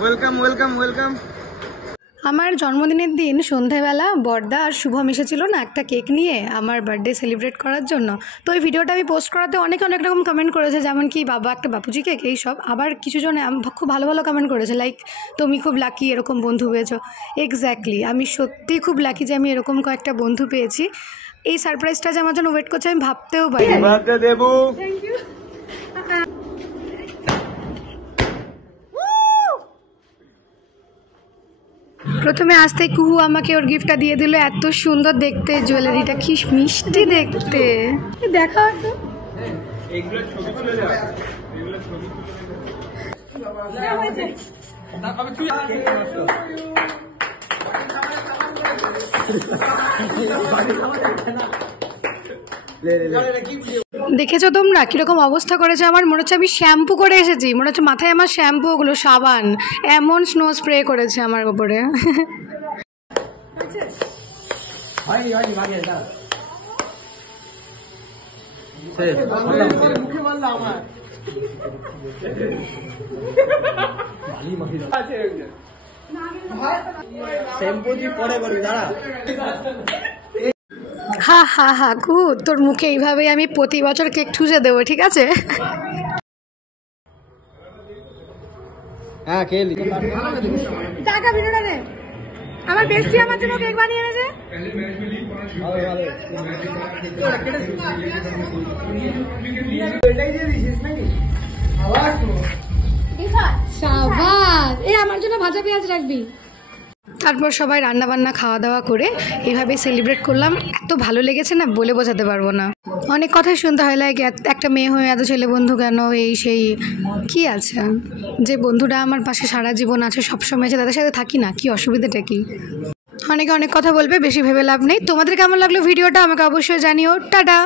Welcome welcome welcome. আমার জন্মদিনের দিন সন্ধ্যাবেলা বড়দা আর শুভম এসেছিল না একটা কেক নিয়ে আমার বার্থডে সেলিব্রেট করার জন্য। তো এই ভিডিওটা আমি পোস্ট করাতে অনেক রকম কমেন্ট করেছে, যেমন কি বাবা একটা বাপুজি কেক এইসব। আবার কিছু জনে খুব ভালো কমেন্ট করেছে, লাইক তুমি খুব লাকি এরকম বন্ধু পেয়েছো। এক্স্যাক্টলি, আমি সত্যিই খুব লাকি যে আমি এরকম কয়েকটা বন্ধু পেয়েছি। এই সারপ্রাইজটা যে আমার জন্য ওয়েট করছে আমি ভাবতেও পারি। প্রথমে আসতে কুহু আমাকে ওর গিফটটা দিয়ে দিল। এত সুন্দর দেখতে জুয়েলারিটা, কি মিষ্টি দেখতে। দেখা দেখেছো তোমরা কিরকম অবস্থা করেছে আমার? মনে হচ্ছে আমি শ্যাম্পু করে এসেছি, মনে হচ্ছে মাথায় আমার শ্যাম্পু, ওগুলো সাবান, এমন স্নো স্প্রে করেছে আমার উপরে। হা হা হা কুহু, তোর মুখে এইভাবেই আমি প্রতি বছর কেক ঠুসে দেবো, ঠিক আছে? হ্যাঁ খেলি টাকা ভিডিওটা নে। আমার বেস্টি আমার জন্য কেক বানিয়ে এনেছে। শাবাশ, এই আমার জন্য ভাজা পেঁয়াজ রাখবি। তারপর সবাই রান্না বান্না খাওয়া দাওয়া করে এইভাবে সেলিব্রেট করলাম। এত ভালো লেগেছে না, বলে বোঝাতে পারবো না। অনেক কথাই শুনতে হয়, লাইক একটা মেয়ে হয়ে এত ছেলে বন্ধু কেন, এই সেই কি আছে। যে বন্ধুরা আমার পাশে সারা জীবন আছে, সবসময় আছে, তাদের সাথে থাকি না, কি অসুবিধাটা কি? অনেকে অনেক কথা বলবে, বেশি ভেবে লাভ নেই। তোমাদের কেমন লাগলো ভিডিওটা আমাকে অবশ্যই জানিও। টাটা।